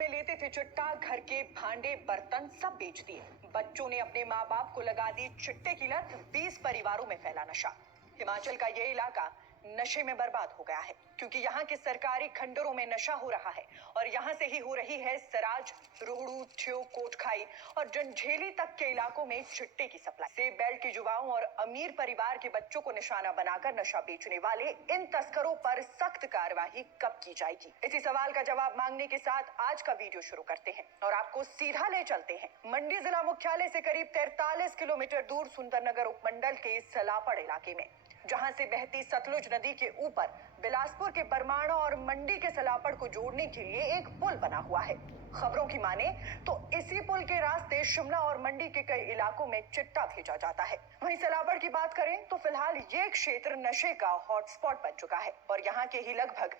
में लेते थे चिट्टा, घर के भांडे बर्तन सब बेच दिए। बच्चों ने अपने माँ बाप को लगा दी चिट्टे की लत, 20 परिवारों में फैला नशा। हिमाचल का ये इलाका नशे में बर्बाद हो गया है क्योंकि यहाँ के सरकारी खंडरों में नशा हो रहा है और यहाँ से ही हो रही है सराज, रोहड़ू, ठियो, कोटखाई और जंझेली तक के इलाकों में चिट्टे की सप्लाई। सेब बेल्ट के युवाओं और अमीर परिवार के बच्चों को निशाना बनाकर नशा बेचने वाले इन तस्करों पर सख्त कार्रवाई कब की जाएगी? इसी सवाल का जवाब मांगने के साथ आज का वीडियो शुरू करते हैं और आपको सीधा ले चलते हैं मंडी जिला मुख्यालय से करीब 43 किलोमीटर दूर सुंदरनगर उपमंडल के सलापड़ इलाके में, जहां से बहती सतलुज नदी के ऊपर बिलासपुर के बरमाणा और मंडी के सलापड़ को जोड़ने के लिए एक पुल बना हुआ है। खबरों की माने तो इसी पुल के रास्ते शिमला और मंडी के कई इलाकों में चिट्टा भेजा जाता है। वहीं सलापड़ की बात करें तो फिलहाल ये क्षेत्र नशे का हॉटस्पॉट बन चुका है और यहाँ के ही लगभग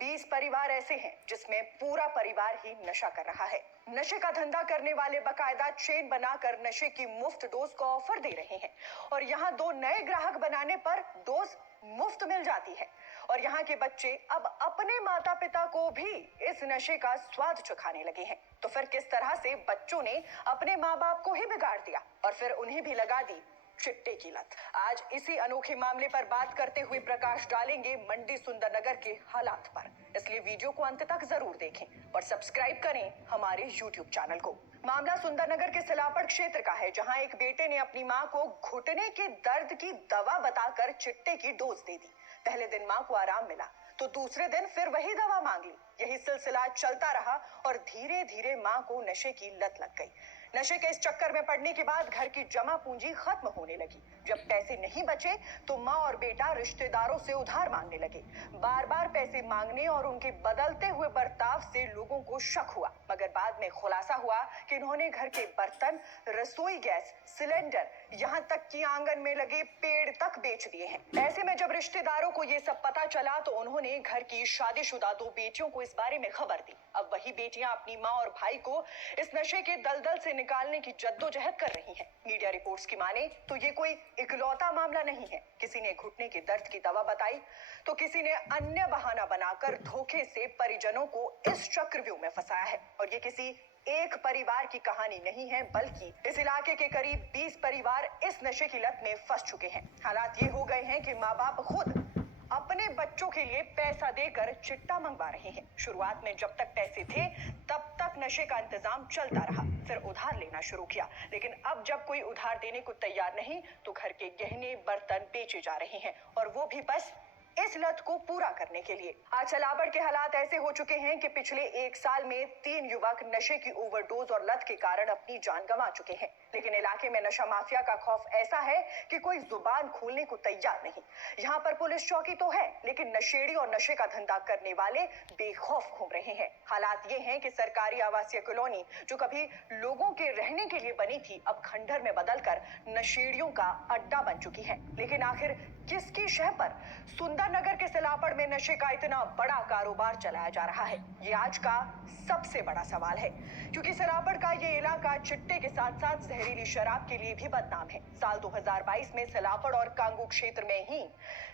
20 परिवार ऐसे हैं जिसमें पूरा परिवार ही नशा कर रहा है। नशे का धंधा करने वाले बकायदा चेन बनाकर नशे की मुफ्त डोज का ऑफर दे रहे हैं और यहाँ 2 नए ग्राहक बनाने पर डोज मुफ्त मिल जाती है और यहाँ के बच्चे अब अपने माता पिता को भी इस नशे का स्वाद चखाने लगे हैं। तो फिर किस तरह से बच्चों ने अपने माँ बाप को ही बिगाड़ दिया और फिर उन्हें भी लगा दी चिट्टे की लत। आज इसी अनोखे मामले पर बात करते हुए प्रकाश डालेंगे मंडी सुंदरनगर के हालात पर, इसलिए वीडियो को अंत तक जरूर देखें और सब्सक्राइब करें हमारे YouTube चैनल को। मामला सुंदरनगर के सलापड़ क्षेत्र का है, जहां एक बेटे ने अपनी मां को घुटने के दर्द की दवा बताकर चिट्टे की डोज दे दी। पहले दिन मां को आराम मिला तो दूसरे दिन फिर वही दवा मांग ली। यही सिलसिला चलता रहा और धीरे धीरे मां को नशे की लत लग गई। नशे के इस चक्कर में पड़ने के बाद घर की जमा पूंजी खत्म होने लगी। जब पैसे नहीं बचे तो मां और बेटा रिश्तेदारों से उधार मांगने लगे। बार बार पैसे मांगने और उनके बदलते हुए बर्ताव से लोगों को शक हुआ, मगर बाद में खुलासा हुआ कि इन्होंने घर के बर्तन, रसोई गैस सिलेंडर, यहाँ तक कि आंगन में लगे पेड़ तक बेच दिए हैं। ऐसे में जब रिश्तेदारों को ये सब पता चला तो उन्होंने घर की शादीशुदा 2 बेटियों को इस बारे में खबर दी। अब वही बेटियां अपनी मां और भाई को इस नशे के दलदल से निकालने की जद्दोजहद कर रही हैं। मीडिया रिपोर्ट्स की माने तो ये कोई इकलौता मामला नहीं है। किसी ने घुटने के दर्द की दवा बताई तो किसी ने अन्य बहाना बनाकर धोखे से परिजनों को इस चक्रव्यूह में फंसाया है। और ये किसी एक परिवार की कहानी नहीं है, बल्कि इस इलाके के करीब 20 परिवार इस नशे की लत में फंस चुके हैं। हालात ये हो गए हैं कि माँ बाप खुद अपने बच्चों के लिए पैसा देकर चिट्टा मंगवा रहे हैं। शुरुआत में जब तक पैसे थे तब तक नशे का इंतजाम चलता रहा, फिर उधार लेना शुरू किया। लेकिन अब जब कोई उधार देने को तैयार नहीं तो घर के गहने बर्तन बेचे जा रहे हैं और वो भी बस इस लत को पूरा करने के लिए। आज सलापड़ के हालात ऐसे हो चुके हैं कि पिछले 1 साल में 3 युवक नशे की ओवरडोज और लत के कारण अपनी जान गंवा चुके हैं। लेकिन इलाके में नशा माफिया का खौफ ऐसा है कि कोई जुबान खोलने को तैयार नहीं। यहाँ पर पुलिस चौकी तो है, लेकिन नशेड़ी और नशे का धंधा करने वाले बेखौफ घूम रहे हैं। हालात ये हैं कि सरकारी आवासीय कॉलोनी जो कभी लोगों के रहने के लिए बनी थी, अब खंडर में बदलकर नशेड़ियों का अड्डा बन चुकी है। लेकिन आखिर किसकी शह पर सुंदरनगर के सलापड़ में नशे का इतना बड़ा कारोबार चलाया जा रहा है? ये आज का सबसे बड़ा सवाल है, क्योंकि सलापड़ का ये इलाका चिट्टे के साथ साथ जहरीली शराब के लिए भी बदनाम है। साल 2022 में सलापड़ और कांगू क्षेत्र में ही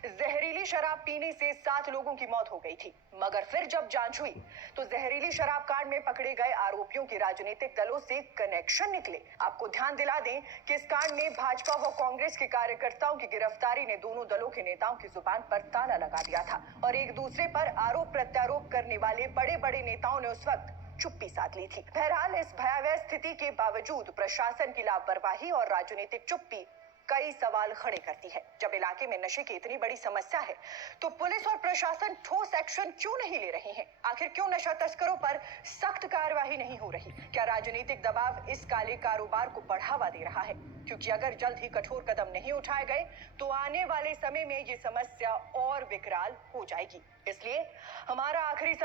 जहरीली शराब पीने से 7 लोगों की मौत हो गई थी। मगर फिर जब जांच हुई तो जहरीली शराब कांड में पकड़े गए आरोपियों के राजनीतिक दलों से कनेक्शन निकले। आपको ध्यान दिला दें कि इस कांड में भाजपा व कांग्रेस के कार्यकर्ताओं की गिरफ्तारी ने दोनों दलों के नेताओं की जुबान पर ताला लगा दिया था और एक दूसरे पर आरोप प्रत्यारोप करने वाले बड़े बड़े नेताओं ने उस वक्त चुप्पी साध ली थी। बहरहाल इस भयावह स्थिति के बावजूद प्रशासन की लापरवाही और राजनीतिक चुप्पी कई सवाल खड़े करती है। जब इलाके में नशे की इतनी बड़ी समस्या है तो पुलिस और प्रशासन ठोस एक्शन क्यों नहीं ले रहे हैं? आखिर क्यों नशा तस्करों पर सख्त कार्यवाही नहीं हो रही? क्या राजनीतिक दबाव इस काले कारोबार को बढ़ावा दे रहा है? क्योंकि अगर जल्द ही कठोर कदम नहीं उठाए गए तो आने वाले समय में ये समस्या और विकराल हो जाएगी। इसलिए हमारा आखिरी